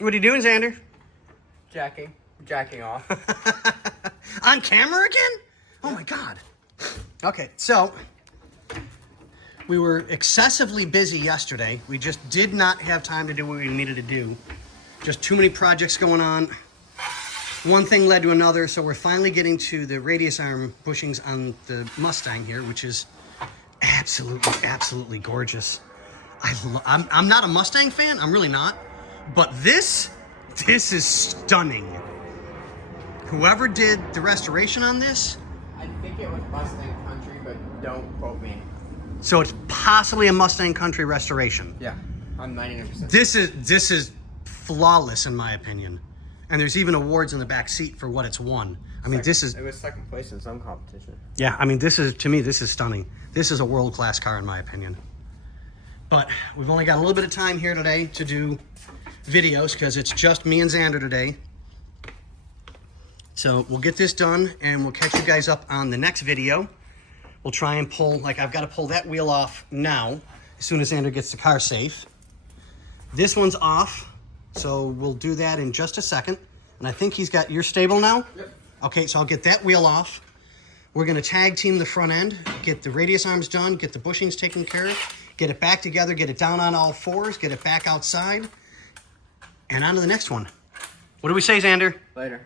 What are you doing, Xander? Jacking off. On camera again? Oh my God. Okay, so we were excessively busy yesterday. We just did not have time to do what we needed to do. Just too many projects going on. One thing led to another, so we're finally getting to the radius arm bushings on the Mustang here, which is absolutely gorgeous. I'm not a Mustang fan, I'm really not, but this is stunning. Whoever did the restoration on this, I think it was Mustang Country, but don't quote me. so it's possibly a Mustang Country restoration. Yeah, I'm 99%. This is flawless in my opinion, and there's even awards in the back seat for what it's won. I mean, It was second place in some competition. Yeah, I mean, to me, this is stunning. This is a world-class car in my opinion. But we've only got a little bit of time here today to do videos because it's just me and Xander today. So we'll get this done and we'll catch you guys up on the next video. We'll try and pull, like I've got to pull that wheel off now as soon as Xander gets the car safe. This one's off, so we'll do that in just a second. And I think he's got, you're stable now? Yep. Okay, so I'll get that wheel off. We're gonna tag team the front end, get the radius arms done, get the bushings taken care of, get it back together, get it down on all fours, get it back outside, and on to the next one. What do we say, Xander? Later.